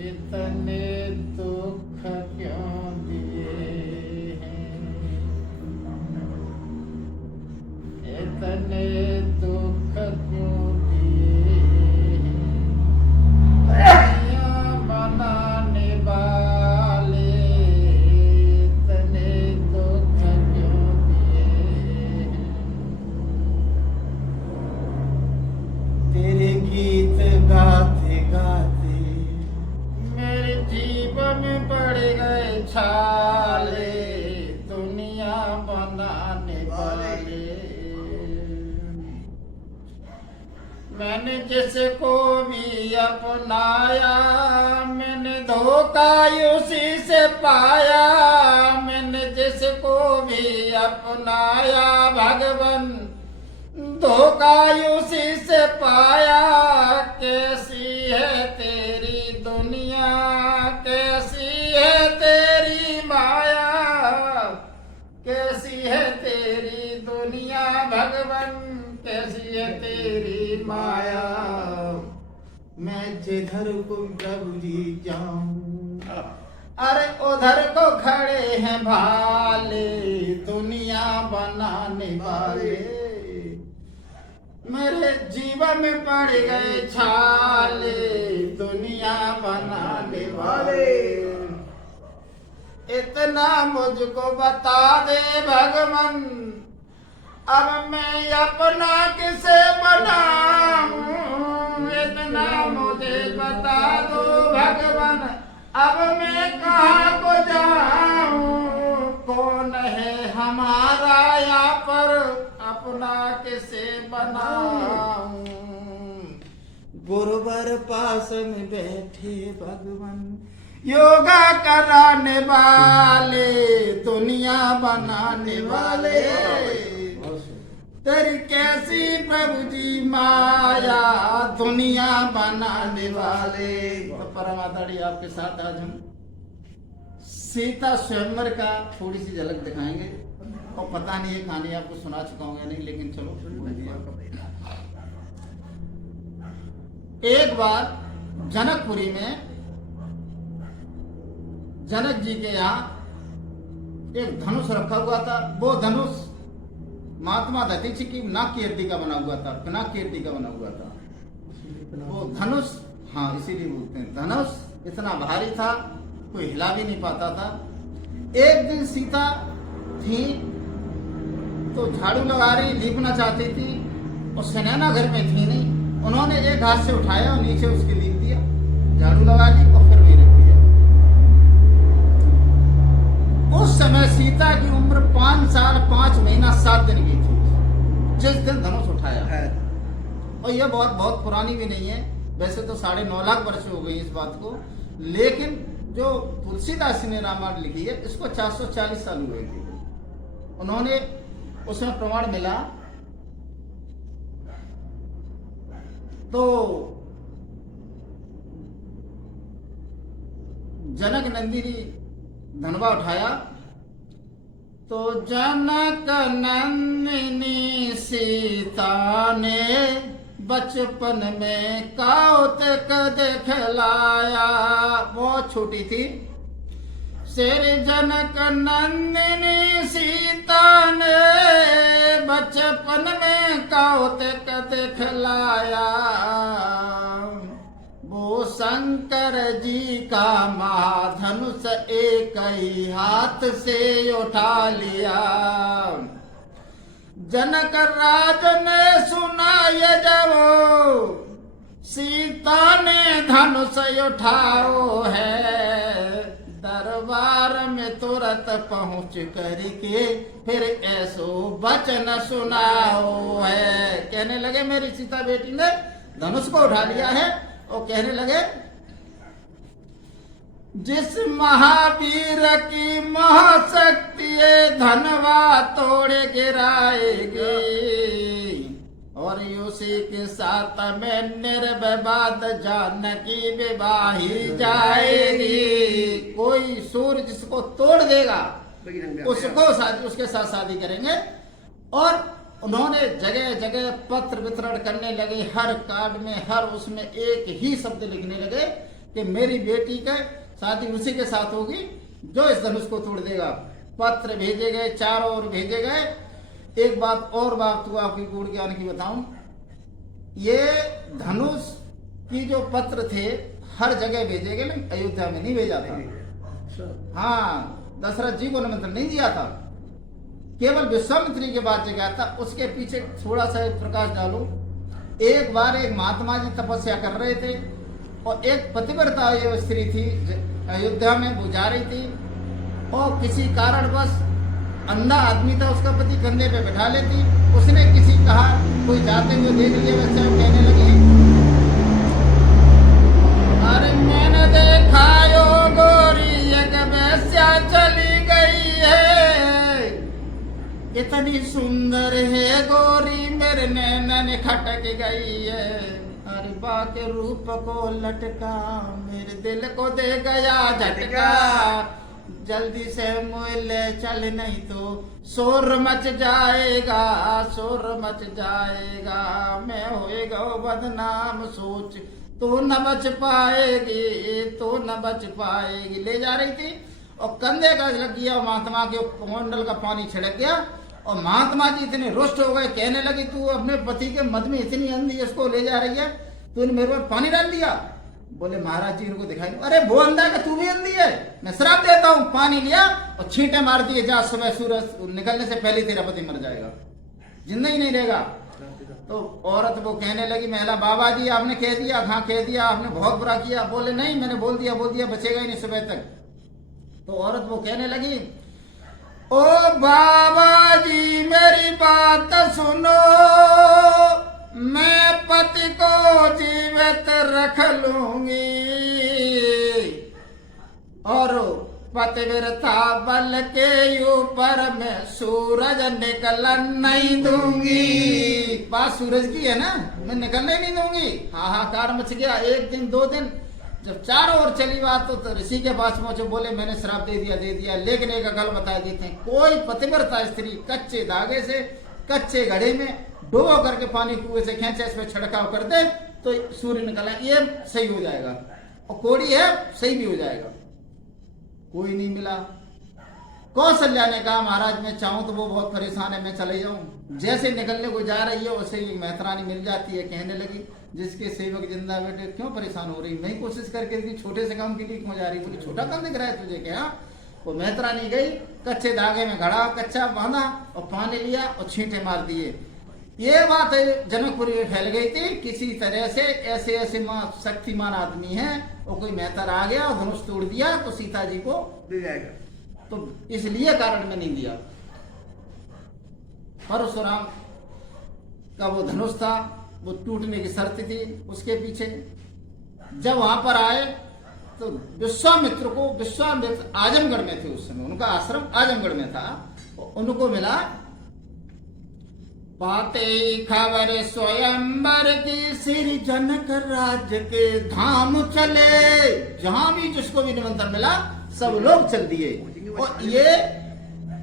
इतने दुख क्यों दिए हैं, इतने दुख क्यों दिए हैं, दुनिया बनाने वाले इतने दुख क्यों दिए हैं। तेरे गीत गाते गाते मेरे जीवन में पड़ गए छाले, दुनिया बनाने वाले। मैंने जिसको भी अपनाया, मैंने धोखा उसी से पाया। मैंने जिसको भी अपनाया भगवान, धोखा उसी से पाया। कैसी है तेरी दुनिया, कैसी है तेरी माया, कैसी है तेरी दुनिया भगवान, कैसी है तेरी माया। मैं जिधर को प्रभु जी जाऊं, अरे उधर को खड़े हैं भाले, दुनिया बनाने वाले। मेरे जीवन में पड़ गए छाले, दुनिया बनाने वाले। इतना मुझको बता दे भगवान, अब मैं अपना किसे बनाऊं। इतना मुझे बता दो भगवान, अब मैं कहाँ को जाऊं। कौन है हमारा यहाँ पर, अपना किसे बनाऊं। गुरुवर पास में बैठे भगवान, योगा कराने वाले, दुनिया बनाने वाले। तेरी कैसी प्रभु जी माया, दुनिया बनाने वाले। तो परमात्मा आपके साथ आज हम सीता स्वयंवर का थोड़ी सी झलक दिखाएंगे। और पता नहीं ये कहानी आपको सुना चुका हूँ या नहीं, लेकिन चलो। एक बार जनकपुरी में जनक जी के यहाँ एक धनुष रखा हुआ था। वो धनुष महात्मा दधीचि की नाक की हड्डी का बना हुआ था, पिनाक की हड्डी का बना हुआ था। वो धनुष, हाँ इसीलिए बोलते हैं धनुष, इतना भारी था कोई हिला भी नहीं पाता था। एक दिन सीता थी तो झाड़ू लगा रही, लीपना चाहती थी, और सुनैना घर में थी नहीं। उन्होंने एक हाथ से उठाया और नीचे उसके लीप दिया, झाड़ू लगा ली और फिर वहीं रख दिया। उस समय सीता की उम्र 5 साल 5 महीना 7 दिन की थी जिस दिन धनुष उठाया। और यह बहुत पुरानी भी नहीं है, वैसे तो 9.5 लाख वर्ष हो गई इस बात को, लेकिन जो तुलसीदास ने रामायण लिखी है इसको 440 साल हुए थे। उन्होंने उसमें प्रमाण मिला। तो जनक नंदिनी धनवा उठाया तो जनक नंदिनी सीता ने बचपन में कौतक दिखलाया। बहुत छोटी थी। श्री जनक नंदिनी सीता ने बचपन में कौतक दिखलाया। वो शंकर जी का महाधनुष एक ही हाथ से उठा लिया। जनक राज ने सुना ये जब सीता ने धनुष उठाओ है, दरबार में तुरंत पहुंच करके फिर ऐसो वचन सुनाओ है। कहने लगे मेरी सीता बेटी ने धनुष को उठा लिया है, और कहने लगे जिस महावीर की महाशक्ति धनवा तोड़े गिराएगी, और उसी के साथ में निर्विवाद जानकी विवाही जाएगी। कोई सूर्य जिसको तोड़ देगा उसको शादी, उसके साथ शादी करेंगे। और उन्होंने जगह जगह पत्र वितरण करने लगे, हर कार्ड में हर उसमें एक ही शब्द लिखने लगे कि मेरी बेटी का शादी उसी के साथ होगी जो इस धनुष को तोड़ देगा। पत्र भेजे गए, चारों ओर भेजे गए। एक बात और बात तो आपकी गूढ़ ज्ञान की बताऊं, ये धनुष की जो पत्र थे हर जगह भेजे गए, लेकिन अयोध्या में नहीं भेजा था। हाँ, दशरथ जी को निमंत्रण नहीं दिया था, केवल विश्वामित्री के बाद गया था। उसके पीछे थोड़ा सा प्रकाश डालो। एक बार एक महात्मा जी तपस्या कर रहे थे और एक पतिव्रता ये स्त्री थी अयोध्या में, वो जा रही थी और किसी कारणवश अंधा आदमी था, उसका पति कंधे पे बैठा लेती। उसने किसी कहा, कोई जाते हुए देख लिया, वैसे कहने लगी, अरे मैंने देखा यो गोरी एक वैश्या चली गई है, इतनी सुंदर है गोरी मेरे नैनन खटक गई है। अरे बा के रूप को लटका मेरे दिल को दे गया झटका, जल्दी से मोह ले चल नहीं तो शोर मच जाएगा, शोर मच जाएगा, मैं होएगा बदनाम, सोच तो न बच पाएगी, तो न बच पाएगी। ले जा रही थी और कंधे का लग गया, महात्मा के कमंडल का पानी छिड़क गया और महात्मा जी इतने रुष्ट हो गए, कहने लगी तू अपने पति के मद में इतनी अंधी इसको ले जा रही है, तूने मेरे पर पानी डाल दिया। बोले महाराज जी उनको दिखाई, अरे वो अंधा है कि तू भी अंधी है, मैं श्राप देता हूँ। पानी लिया और छींटे मार दिए, जा सुबह सूरज निकलने से पहले तेरा पति मर जाएगा, जिंदा ही नहीं रहेगा। तो औरत वो कहने लगी, महिला, बाबा जी आपने कह दिया, हाँ कह दिया, आपने बहुत बुरा किया। बोले नहीं, मैंने बोल दिया बचेगा ही नहीं सुबह तक। तो औरत वो कहने लगी, ओ बाबा जी मेरी बात सुनो, मैं पति को जीवित रख लूंगी और पतिव्रता बल के ऊपर मैं सूरज निकलन नहीं दूंगी। बात सूरज की है ना, मैं निकलने नहीं दूंगी। हाहाकार मच गया। एक दिन, 2 दिन, जब चारों ओर चली बात तो ऋषि के पास पहुंचे। बोले मैंने श्राप दे दिया, लेकिन एक अकल बता देते हैं, कोई पतिव्रता स्त्री कच्चे धागे से कच्चे घड़े में डुबो करके पानी कुएं से खींचे, इसमें छिड़काव कर दे तो सूर्य निकला, ये सही हो जाएगा। और कोड़ी है, सही भी हो जाएगा। कोई नहीं मिला। कौशल्या ने कहा, महाराज मैं चाहूं तो वो बहुत परेशान है, मैं चले जाऊं। जैसे निकलने को जा रही है वैसे ही मैथरानी मिल जाती है, कहने लगी जिसके सेवक जिंदा बैठे क्यों परेशान हो रही, मैं कोशिश करके छोटे से काम के लिए क्यों जा रही। बोली छोटा काम दिख रहा है तुझे क्या। वो मैथरानी गई, कच्चे धागे में घड़ा कच्चा बांधा और पानी लिया और छींटे मार दिए। ये बात जनकपुरी में फैल गई थी। किसी तरह से ऐसे शक्तिमान आदमी है, और कोई मेहतर आ गया और धनुष तोड़ दिया तो सीता जी को दे जाएगा, तो इसलिए कारण में नहीं दिया। परशुराम का वो धनुष था, वो टूटने की शर्त थी उसके पीछे। जब वहां पर आए तो विश्वामित्र आजमगढ़ में थे उस समय, उनका आश्रम आजमगढ़ में था। उनको मिला, पाते खबर स्वयंवर की श्री जनक राज्य के धाम चले। जहां भी जिसको भी निमंत्रण मिला सब लोग चल दिए। और ये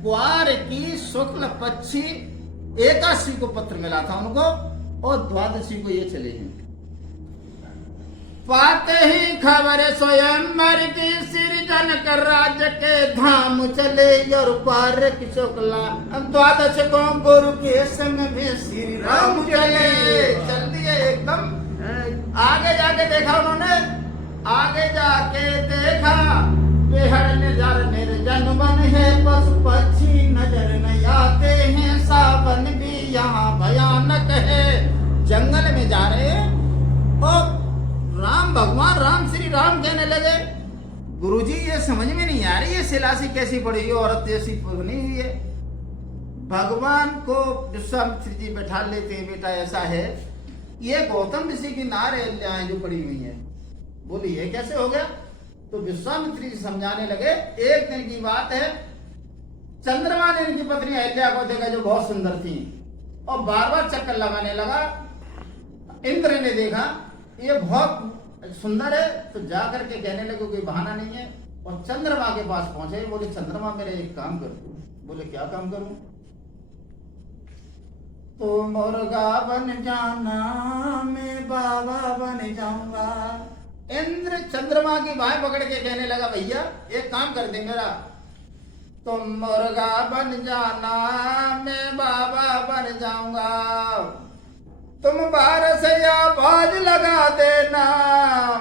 कुआर की शुक्ल पक्षी एकादशी को पत्र मिला था उनको, और द्वादशी को ये चले हैं। पाते ही खबर स्वयंवर की श्री जनक राज्य के धाम चले, और कुआर की शुक्ला द्वादश को गुरु के संग में श्री राम चल दिए एकदम। आगे जाके देखा उन्होंने, आगे जाके देखा बेहद निर्जन वन है, पशु पक्षी नजर नहीं आते हैं, सावन भी यहाँ भयानक है। जंगल में जा रहे और राम भगवान राम श्री राम कहने लगे, गुरुजी ये समझ में नहीं आ रही है सिलासी कैसी पड़ी है, औरत जैसी बनी हुई है। भगवान को विश्वामित्र जी बैठा लेते हैं, बेटा ऐसा है, ये गौतम ऋषि की नार अहल्याएं जो पड़ी हुई है। बोली ये कैसे हो गया। तो विश्वामित्र जी समझाने लगे, एक दिन की बात है, चंद्रमा ने इनकी पत्नी अहल्या को देखा जो बहुत सुंदर थी, और बार बार चक्कर लगाने लगा। इंद्र ने देखा ये बहुत सुंदर है, तो जाकर के कहने लगे कोई बहाना नहीं है, और चंद्रमा के पास पहुंचे। बोले चंद्रमा मेरे एक काम कर दो। बोले क्या काम करूं। तो मुर्गा बन जाना मैं बाबा बन जाऊंगा, इंद्र चंद्रमा की बाहें पकड़ के कहने लगा भैया एक काम कर दे मेरा, तुम मुर्गा बन जाना मैं बाबा बन जाऊंगा, तुम बाहर से आवाज लगा देना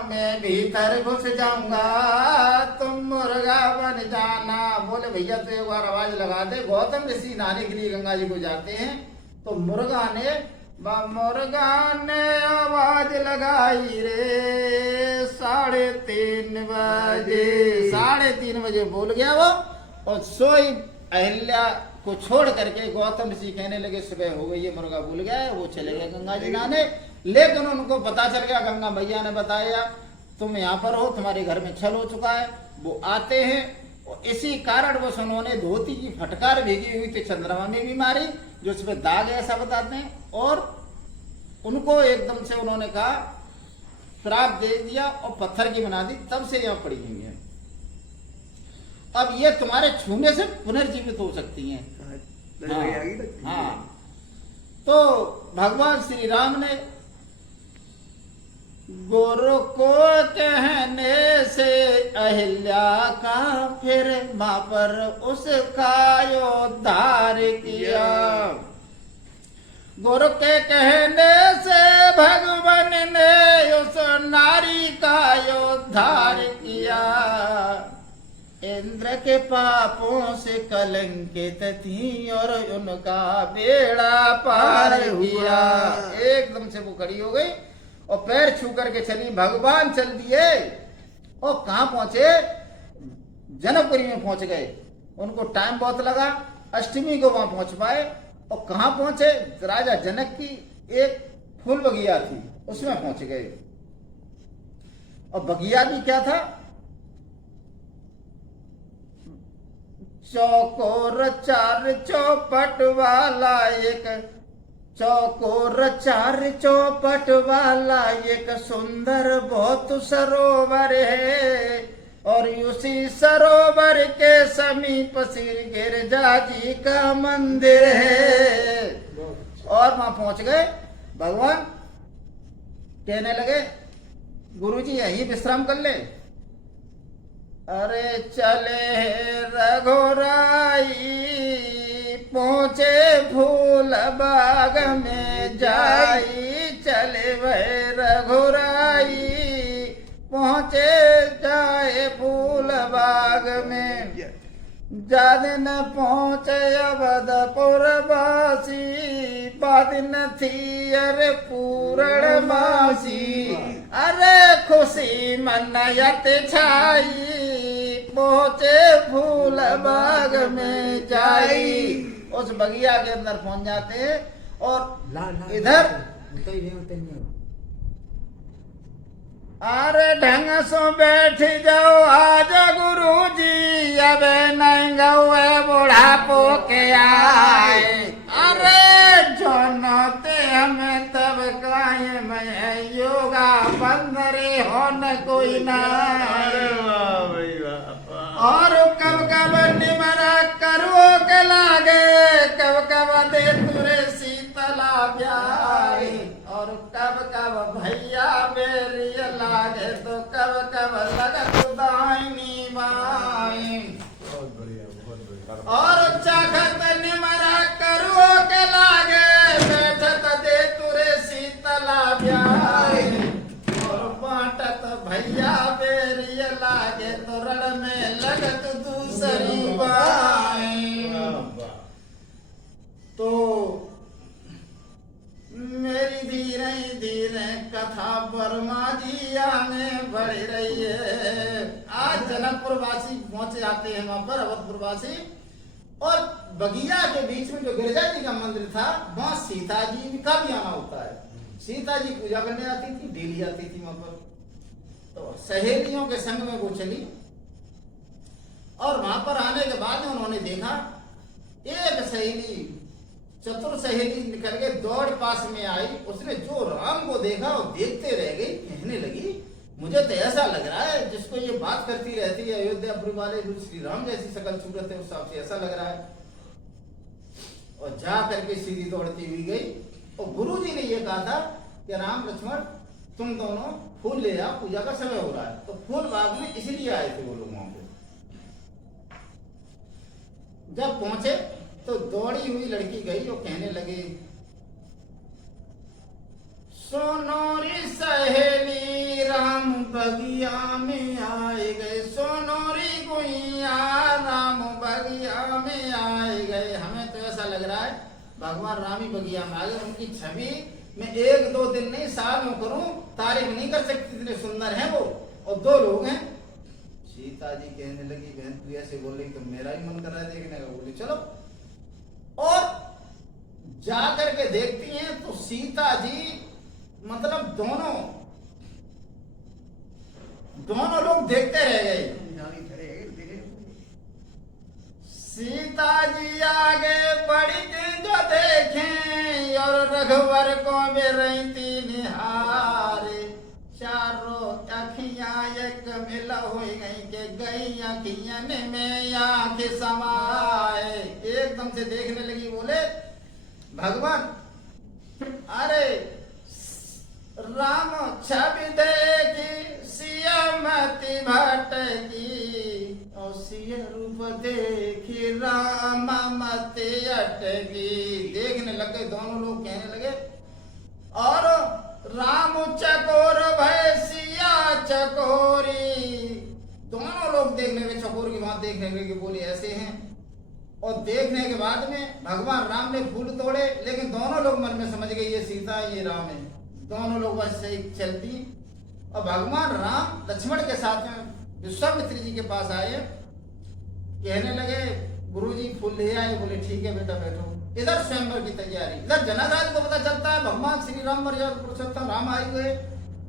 मैं भीतर घुस जाऊंगा, तुम मुर्गा बन जाना। बोले भैया तो एक बार आवाज लगा दे। गौतम ऋषि नहाने के लिए गंगा जी को जाते हैं तो मुर्गा ने आवाज लगाई रे 3:30 बजे। 3:30 बजे बोल गया वो और सोई अहिल्या को छोड़ करके गौतम ऋषि कहने लगे सुबह हो गई, ये मुर्गा भूल गया है। वो चले गए गंगा जी नहाने, लेकिन उनको पता चल गया, गंगा मैया ने बताया तुम यहाँ पर हो, तुम्हारे घर में छल हो चुका है। वो आते हैं और इसी कारण वो उन्होंने धोती की फटकार भीगी हुई थी चंद्रमा में भी मारी, जो उसमें दाग ऐसा बताते हैं, और उनको एकदम से उन्होंने कहा श्राप दे दिया और पत्थर की बना दी, तब से यहाँ पड़ी हुई है। अब ये तुम्हारे छूने से पुनर्जीवित हो सकती हैं। हाँ। तो भगवान श्री राम ने गुरु को कहने से अहिल्या का फिर मां पर उसका उद्धार किया। गुरु के कहने से भगवान ने उस नारी का उद्धार किया। इंद्र के पापों से कलंकित थी और उनका बेड़ा पार किया। एकदम से वो खड़ी हो गई और पैर छू करके चली, भगवान चल दिए और कहाँ पहुंचे, जनकपुरी में पहुंच गए। उनको टाइम बहुत लगा, अष्टमी को वहां पहुंच पाए। और कहाँ पहुंचे, राजा जनक की एक फूल बगिया थी उसमें पहुंच गए। और बगिया भी क्या था, चौकोर 4 चौपट वाला एक, चौकोर 4 चौपट वाला एक सुंदर बहुत सरोवर है, और उसी सरोवर के समीप श्री गिरजा जी का मंदिर है। और वहां पहुंच गए। भगवान कहने लगे गुरुजी यहीं विश्राम कर ले। अरे चले रघुराई पहुंचे फूल बाग में जाई, चले वह रघुराई पहुंचे जाए फूल बाग में। जादिन पहुंचे अवधपुर वासी, बादिन थी अरे पूर्ण मासी। अरे खुशी मनयत छाई पहुंचे फूल बाग में जाई। उस बगिया के अंदर पहुंच जाते हैं और इधर अरे ढंग सो बैठ जाओ आज गुरुजी, अब नहीं गए बुढ़ापो के आए। अरे जोनते हमें तब काहे मैं योगा बंदरे हो न कोई ना। और कब कब निमरा करो के लागे, कब कब दे तुरे शीतला प्यारी, और कब कब भैया मेरी लागे तो कब कब लगत दाहिनी बाई। और चाखत निमरा करो के लागे, बैठत दे तुरे शीतला प्यारी, और बाटत भैया मेरी लागे तो रण में लगत दूसरी बाई। तो मेरी धीरे धीरे कथा बर्मा जी आगे बढ़ रही है। आज जनकपुर वासी पहुंच जाते हैं वहां पर, अवधपुर वासी। और बगिया के बीच में जो गिरजा जी का मंदिर था, वहां सीता जी का भी आना होता है। सीता जी पूजा करने आती थी, डेली आती थी वहां पर। तो सहेलियों के संग में वो चली और वहां पर आने के बाद उन्होंने देखा एक सहेली, चतुर सहेली निकल के दौड़ पास में आई। उसने जो राम को देखा वो देखते रह गई, कहने लगी मुझे तो ऐसा लग रहा है जिसको ये बात करती रहती है अयोध्यापुरी वाले, जो श्री राम जैसी शकल सूरत है उस हिसाब से ऐसा लग रहा है। और जा करके सीधी दौड़ती हुई गई। और गुरु जी ने ये कहा था कि राम लक्ष्मण तुम दोनों फूल ले आओ, पूजा का समय हो रहा है। तो फूल बाग में इसलिए आए थे वो लोग वहां पे। जब पहुंचे तो दौड़ी हुई लड़की गई और कहने लगी, सोनोरी सहेली राम बगिया में आए गए, सोनोरी गुइया राम बगिया में आए गए। हमें तो ऐसा लग रहा है भगवान राम ही बगिया में आ गए। उनकी छवि मैं 1-2 दिन नहीं साल में करूं तारीफ नहीं कर सकती, इतने सुंदर हैं वो। और 2 लोग हैं। सीता जी कहने लगी, बहन तू ऐसे बोल रही तो मेरा ही मन कर रहा है देखने का। बोली चलो। और जाकर के देखती हैं तो सीता जी मतलब दोनों लोग देखते रह गए। सीता जी आगे बढ़ी जो देखें और रघुवर को भी रहती निहारे, चारों अखियां एक मिल हो गई के गई अखियन में आंख समाए। एकदम से देखने लगी। बोले भगवान अरे राम छवि देखी सिया मति भटकी, और सिया रूप देखी राम मति अटकी। देखने लगे दोनों लोग, कहने लगे और राम चकोर भय सिया चकोरी। दोनों लोग देखने में चकोर की बात देखने लगे। बोले ऐसे हैं। और देखने के बाद में भगवान राम ने फूल तोड़े, लेकिन दोनों लोग मन में समझ गए ये सीता ये राम है। दोनों लोग बस सही चलती। और भगवान राम लक्ष्मण के साथ में विश्वामित्र जी के पास आए। कहने लगे गुरुजी फूल ले आए। बोले ठीक है बेटा बैठो। इधर स्वयंवर की तैयारी, इधर जनकराज को पता चलता है भगवान श्री राम मर्यादा पुरुषोत्तम राम आए हुए।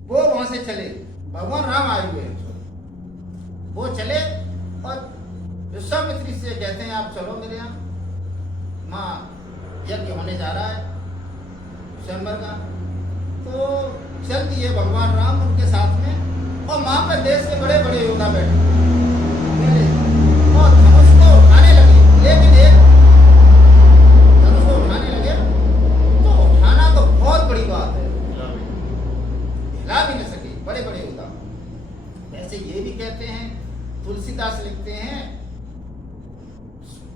वो वहां से चले, भगवान राम आए हुए। वो चले और विश्वामित्र से कहते हैं आप चलो मेरे यहाँ, माँ यज्ञ होने जा रहा है स्वयंवर का। तो चल दिए भगवान राम उनके साथ में। और वहां पर देश के बड़े बड़े योद्धा बैठे और धनुष को उठाने लगे। लेकिन एक धनुष को उठाने लगे तो उठाना तो बहुत बड़ी बात है, हिला भी नहीं सके बड़े बड़े योद्धा। वैसे ये भी कहते हैं, तुलसीदास लिखते हैं,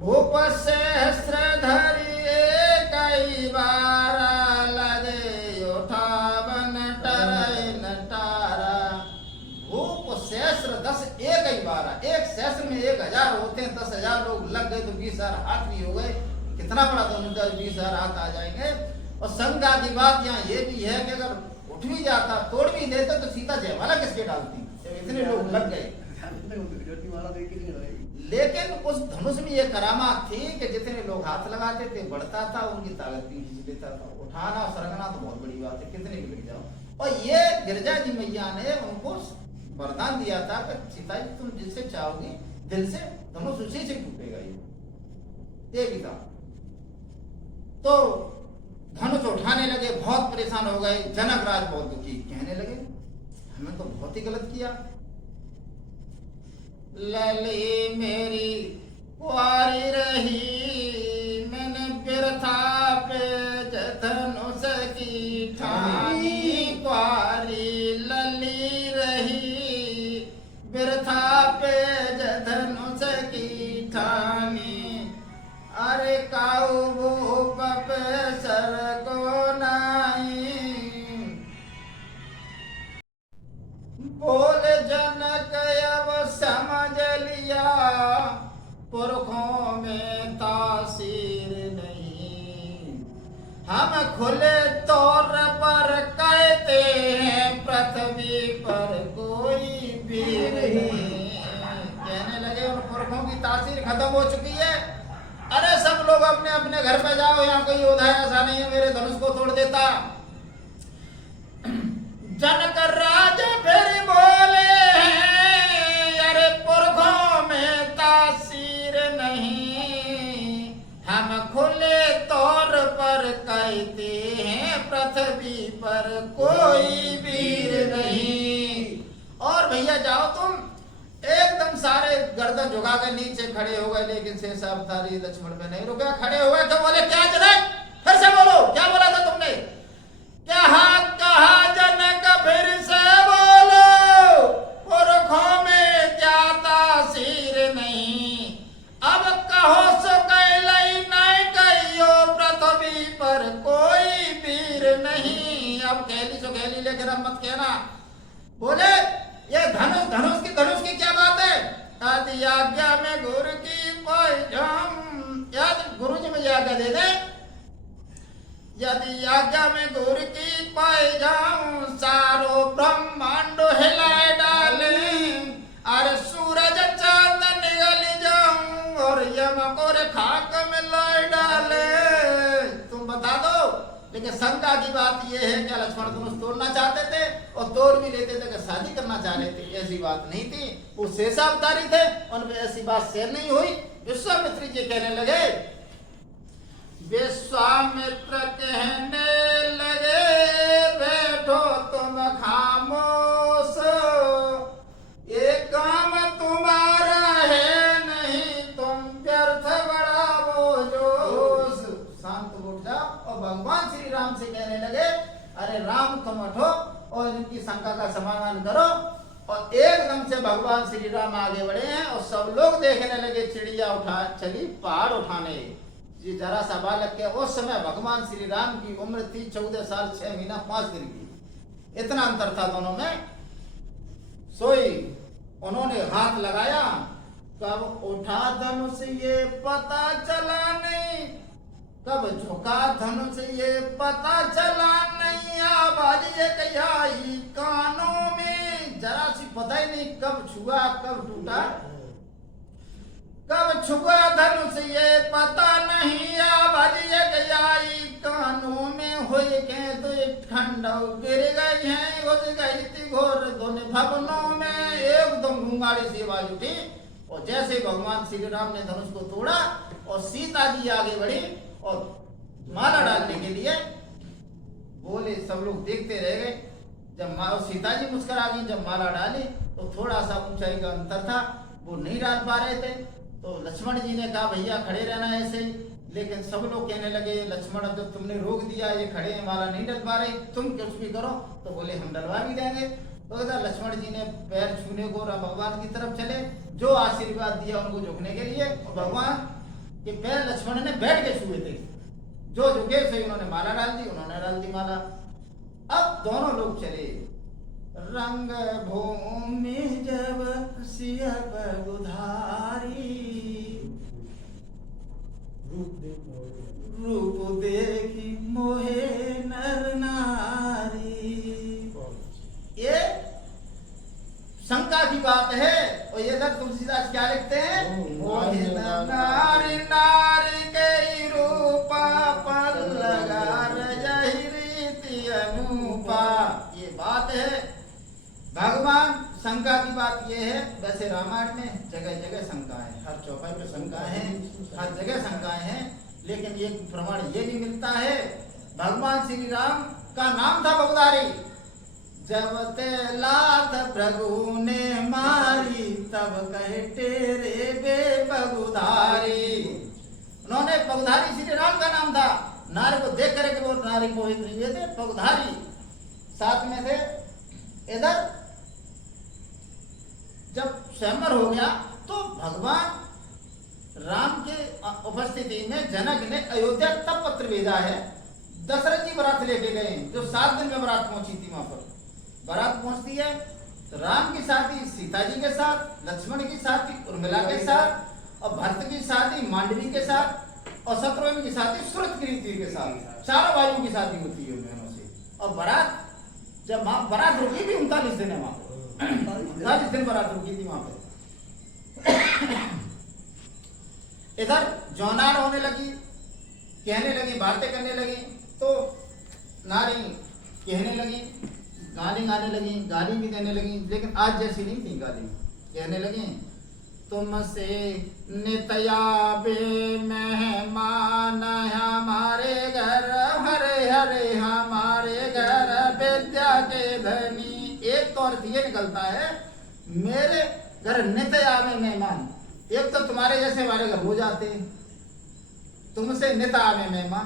भूप सहस्त्रधरी कई बार लगे उठावन टरै नटारा। भूप सहस्त्र 10 एक ही बार, एक सहस्त्र में 1000 होते हैं। 10,000 लोग लग गए तो 20,000 हाथ भी हो गए। कितना बड़ा धनुष, 20,000 हाथ आ जाएंगे। और संज्ञा की बात यहाँ ये भी है कि अगर उठ भी जाता तोड़ भी देते तो सीता जयमाला किसके डालती जब इतने लोग लग गए। लेकिन उस धनुष में ये करामात थी कि जितने लोग हाथ लगाते थे बढ़ता था, उनकी ताकत भी खींच लेता था। उठाना और सरकना तो बहुत बड़ी बात है, कितने भी लग जाओ। और ये गिरजा जी मैया ने उनको वरदान दिया था कि सीता जी तुम जिससे चाहोगी दिल से धनुष उसी से टूटेगा। ये भी था। तो धनुष उठाने लगे, बहुत परेशान हो गए। जनक राज बहुत दुखी, कहने लगे हमें तो बहुत ही गलत किया। लली मेरी कुआरी रही, मैंने बिरथा पे धनुष की ठानी। कुआरी लली रही, बिरथा पे धनुष की ठानी। अरे काऊ भूप पे सर को नाई, बोल जनक अब समझ लिया, पुरखों में तासीर नहीं। हम खुले तौर पर कहते हैं, पृथ्वी पर कोई वीर नहीं। कहने लगे उन पुरखों की तासीर खत्म हो चुकी है। अरे सब लोग अपने अपने घर पे जाओ, यहाँ कोई योद्धा ऐसा नहीं है मेरे धनुष को तोड़ देता। जनक राज फिर बोले हैं, अरे पुरखों में तासीर नहीं। हम खुले तौर पर कहते हैं, पृथ्वी पर कोई वीर नहीं। और भैया जाओ तुम। एकदम सारे गर्दन झुका कर नीचे खड़े हो गए। लेकिन शेषावतारी लक्ष्मण पे नहीं रुका, खड़े हो गए। तो बोले क्या जनक, फिर से बोलो क्या बोला था तुमने? क्या कहा जनक फिर गहली लेकर अब मत कहना। बोले ये धनुष की क्या बात है? यदि आज्ञा में गुरु की पैजाम, यदि गुरु जी मुझे आज्ञा दे दे, यदि आज्ञा में गुरु की पैजाम, सारो ब्रह्मांड हिलाए डाले, अरे सूरज चांद निगल जाऊं और यम को खाक में लाई डाले। तुम बता दो। लेकिन शंका की बात यह है कि लक्ष्मण धनुष तोड़ना चाहते थे और तोड़ भी लेते थे कि शादी करना चाह रहे थे, ऐसी बात नहीं थी। वो शेषावतारी थे, उनमें ऐसी बात शेयर नहीं हुई। विश्वामित्र जी कहने लगे, विश्वामित्र कहने लगे, बैठो तुम खामोश, ये काम तुम्हारा है नहीं, तुम व्यर्थ बढ़ाओ जोश। शांत उठ जाओ। और भगवान श्री राम से कहने लगे, अरे राम तुम उठो और इनकी शंका का समाधान करो। और एकदम से भगवान श्री राम आगे बढ़े हैं और सब लोग देखने लगे। चिड़िया उठा चली पहाड़ उठाने। ये जरा सा बालक के उस समय भगवान श्री राम की उम्र थी 14 साल 6 महीना 5 दिन की, इतना अंतर था दोनों में। सोई उन्होंने हाथ लगाया, कब उठा धनुष ये पता चला नहीं, कब झुका धनुष ये पता चला नहीं, आवाज एक आई कानों में, जरा सी पता ही नहीं कब छुआ कब टूटा, कब छुआ धनुष ये पता नहीं, आवाज एक आई कानों में, हुई के तो एक ठंडा गिर गई है, घुस गई थी घोर दोनों भवनों में। एकदम घुंघाड़ी सी आवाज उठी और जैसे भगवान श्री राम ने धनुष को तोड़ा और सीता जी आगे बढ़ी और माला डालने के लिए बोले, सब लोग देखते रह गए। जब सीता जी मुस्कुरा गई, जब माला डाली तो थोड़ा सा ऊंचाई का अंतर था, वो नहीं डाल पा रहे थे। तो लक्ष्मण जी ने कहा भैया खड़े रहना ऐसे ही, लेकिन सब लोग कहने लगे, लक्ष्मण जब तुमने रोक दिया, ये खड़े हैं माला नहीं डल पा रहे, तुम कुछ भी करो। तो बोले हम डलवा भी देंगे। तो लक्ष्मण जी ने पैर छूने को भगवान की तरफ चले, जो आशीर्वाद दिया उनको झुकने के लिए, और भगवान के पैर लक्ष्मण ने बैठ के छुए थे, जो झुके से उन्होंने माला डाल दी, उन्होंने डाल दी माला। अब दोनों लोग चले। रंग भूमि जब सिया बगुधारी, रूप देखी मोहे नर नारी। ये शंका की बात है। और ये सर तुलसीदास क्या लिखते हैं, मोहे नारी नारी के रूपा पल्लगा रजहि रीति अनूपा। ये बात है। भगवान शंका की बात यह है, वैसे रामायण में जगह जगह शंका है, हर चौपाई पे शंका है, हर जगह शंकाएं हैं, लेकिन ये प्रमाण ये भी मिलता है। भगवान श्री राम का नाम था बगुधारी। जब ते लात प्रभु ने मारी, तब कहे तेरे बे बगुधारी। उन्होंने बगुधारी श्री राम का नाम था। नारी को देख करके वो नारी को ये थे बगुधारी। साथ में थे इधर जब स्वयंवर हो गया तो भगवान राम के उपस्थिति में जनक ने अयोध्या तब पत्र भेजा है। दशरथ जी बारात लेके गए, जो 7 दिन में बारात पहुंची थी। वहां पर बारात पहुंचती है तो राम की शादी सीता जी के साथ, लक्ष्मण की शादी उर्मिला के साथ, और भरत की शादी मांडवी के साथ, और शत्रुघ्न की शादी श्रुतकीर्ति के साथ। चारों भाइयों की शादी होती है उनमें से। और बारात जब बारात रुकी भी 39 दिन है वहां पर, 39 दिन बारात रुकी थी वहां पे। इधर जौनार होने लगी, कहने लगी, बातें करने लगी, तो नारी कहने लगी, गाली गाने लगी, गाली भी देने लगी, लेकिन आज जैसी नहीं थी गाली। कहने लगी, तुमसे नित्याबे मेहमान हमारे घर, हरे हरे हमारे घर विद्या के धनी। एक तो अर्थ ये निकलता है, मेरे घर नित्य आवे मेहमान। एक तो तुम्हारे जैसे हमारे घर रोज आते हैं, तुमसे नित्य आवे मेहमान,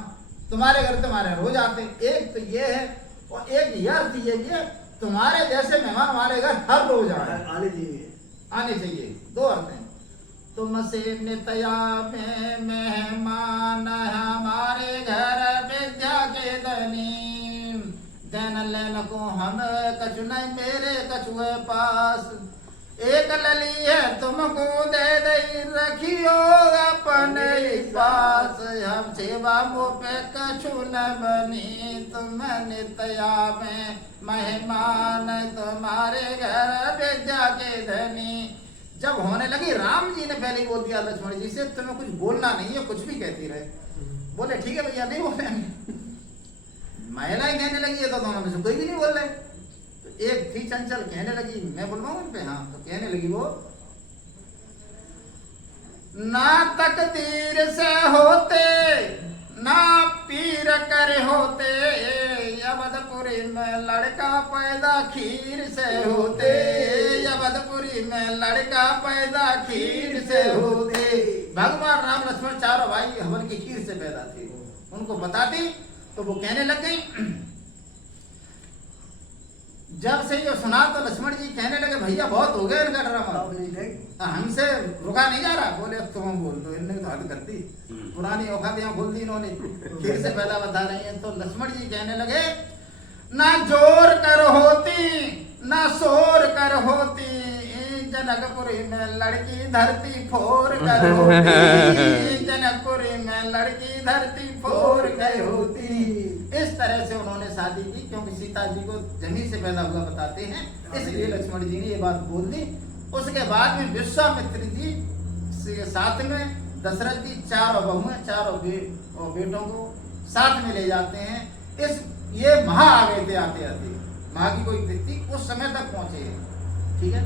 तुम्हारे घर तुम्हारे रोज आते। एक तो ये है, और एक ये अर्थ ये भी है, तुम्हारे जैसे मेहमान हमारे घर हर रोज आने चाहिए। दो अर्थ हैं। तुमसे नित्य आवे मेहमान हमारे घर विद्या के धनी, कहन लेन को हम कछु नहीं मेरे कछुए पास, एक लली है तुमको दे दई रखियो अपने पास, हम सेवा मो पे कछु न बनी तुम नित्या में मेहमान, तुम्हारे घर विद्या के धनी। जब होने लगी राम जी ने पहले बोल दिया लक्ष्मण जी से तुम्हें कुछ बोलना नहीं है, कुछ भी कहती रहे। बोले ठीक है भैया नहीं बोलेंगे। महिलाएं कहने लगी है तो दोनों में से कोई भी नहीं बोल रहे। तो एक थी चंचल कहने लगी मैं बोलवाऊं उन पे, हाँ तो कहने लगी वो, ना तकदीर से होते ना पीर करे होते, अवधपुरी में लड़का पैदा खीर से होते, अवधपुरी में लड़का पैदा खीर से होते। भगवान राम लक्ष्मण चारों भाई हवन की खीर से पैदा थे। उनको बताती तो वो कहने लग गई। जब से ये सुना तो लक्ष्मण जी कहने लगे भैया बहुत हो गया इनका ड्रामा, हमसे रुका नहीं जा रहा। बोले अब तुम बोल दो, इनने तो हद कर दी, पुरानी औकातियां बोल दी इन्होंने, फिर से पैदा बता रही हैं। तो लक्ष्मण जी कहने लगे ना जोर कर होती ना शोर कर होती, जनकपुरी में लड़की धरती फोर कर होती, जनकपुरी में लड़की धरती फोर कर होती। इस तरह से उन्होंने शादी की, क्योंकि सीता जी को जमीन से पैदा हुआ बताते हैं, इसलिए लक्ष्मण जी ने ये बात बोल दी। उसके बाद में विश्वामित्र जी के साथ में दशरथ जी चारों बहुएं चारों बेटों को साथ में ले जाते हैं। ये महा आ गए थे आते आते, महा की कोई व्यक्ति उस समय तक पहुंचे हैं। ठीक है।